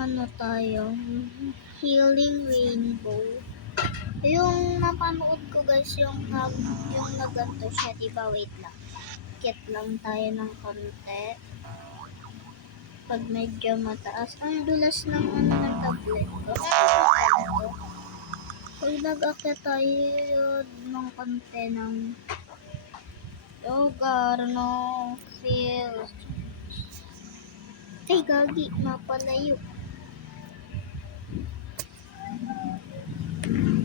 ano tayo, Healing Rainbow. Yung napanood ko guys, yung naganto siya, diba? Wait lang. Kit lang tayo ng konti. Pag medyo mataas, ang dulas ng ng tablet ko. Pag nag-akit tayo ng konti ng lugar, no feel. Ay, gagi, mapalayo.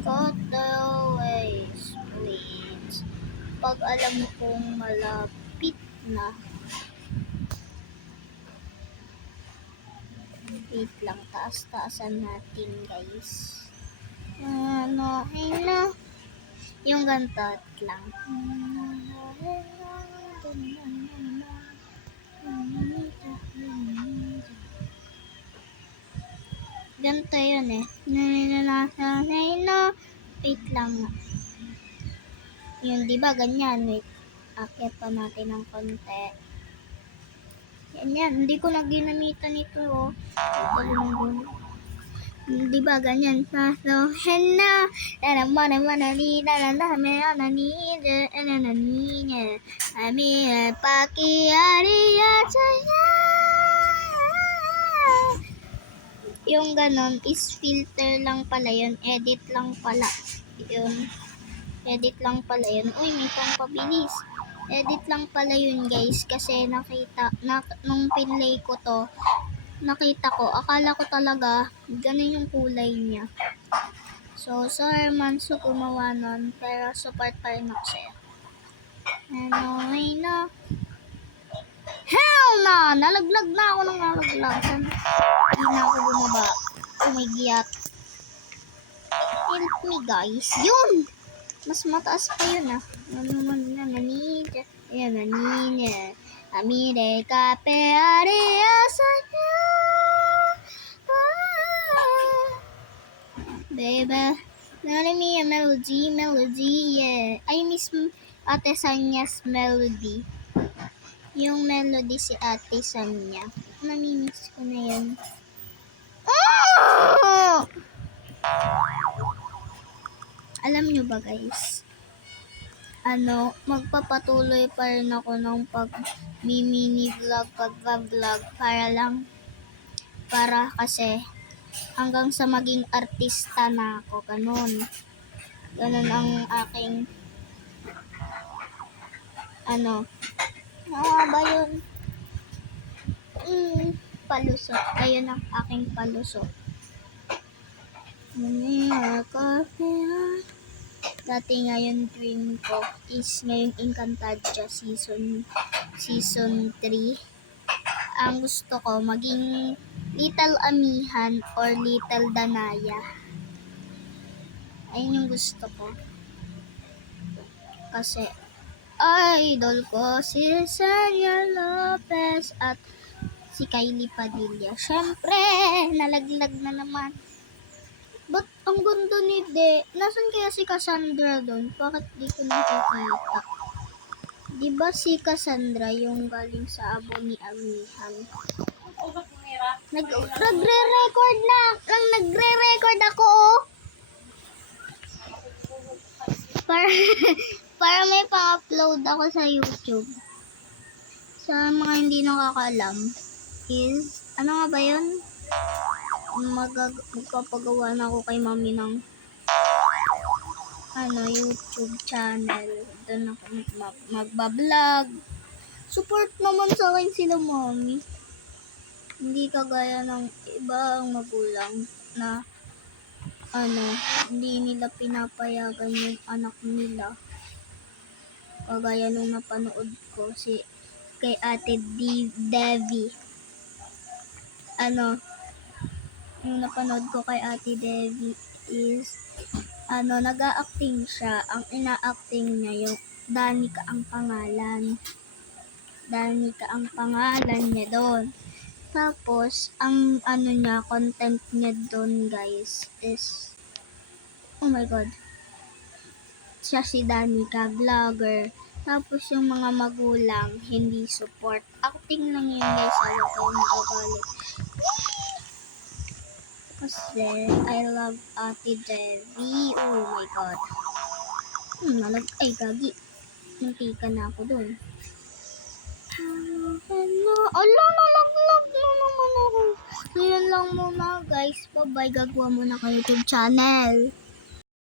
Got the ways, please. Pag alam kong malapit na. Wait lang, taas-taasan natin guys. Ano, yung gantot lang. Ganito yun eh. Wait lang. Yun, di ba ganyan? Wait. Akit pa natin ng konti. Yan. Hindi ko na ginamitan ito oh. Di ba ganyan? So, henna. Yung ganon is filter lang pala yun. Edit lang pala yun. Edit lang pala yun. Uy, may pampabilis. Edit lang pala yun guys. Kasi nung pinlay ko to, nakita ko, akala ko talaga ganun yung kulay niya. So, sorry man so gumawa nun, pero support pa rin ako sa'yo. Ano, hell na! Nalaglag na ako ng nalaglag. Hindi na ako bumaba. Oh my god. Help me guys. Yun! Mas mataas pa yun ah. Amire kape aria saya. Baby, let me a melody, yeah. I miss Ate Sanya's melody. Yung melody si Ate Sanya. Namimiss ko na yan. Oh! Alam nyo ba guys? Magpapatuloy pa rin ako ng mini vlog, pag-vlog para kasi hanggang sa maging artista na ako, ganun ang aking ba yun? Palusot, ayun ang aking palusot. Dati ngayon dream ko is ngayon Encantadia season 3. Ang gusto ko maging Little Amihan or Little Danaya. Ayun yung gusto ko. Kasi idol ko si Sanya Lopez at si Kylie Padilla. Syempre, nalaglag na naman. Ba't ang ganda ni De? Nasaan kaya si Cassandra doon? Bakit di ko nakikita? Diba si Cassandra yung galing sa abo ni Amihan? Nagre-record ako oh. Para may pa-upload ako sa YouTube. Sa mga hindi nakakaalam is, ano nga ba yun? Magpapagawa na ako kay mami ng YouTube channel. Doon ako magbablog. Support naman sa akin sila mami. Hindi kagaya ng ibang magulang na hindi nila pinapayagan yung anak nila. Kagaya nung napanood ko kay Ate Devi. Yung napanood ko kay Ate Devi is nag-a-acting siya. Ang ina-acting niya yung Danica ang pangalan. Danica ang pangalan niya doon. Tapos ang content niya doon guys is oh my god. Siya si Danica, vlogger. Tapos yung mga magulang hindi support. Acting lang yun guys. Ayaw ko magagalit. Kasi I love Ate Devi. Oh my God. Ay, gagi. Muntikan na ako dun. Hello. Ala, nalaglag na naman ako. So, yun lang muna guys. Bye-bye. Gagawa muna ko YouTube channel.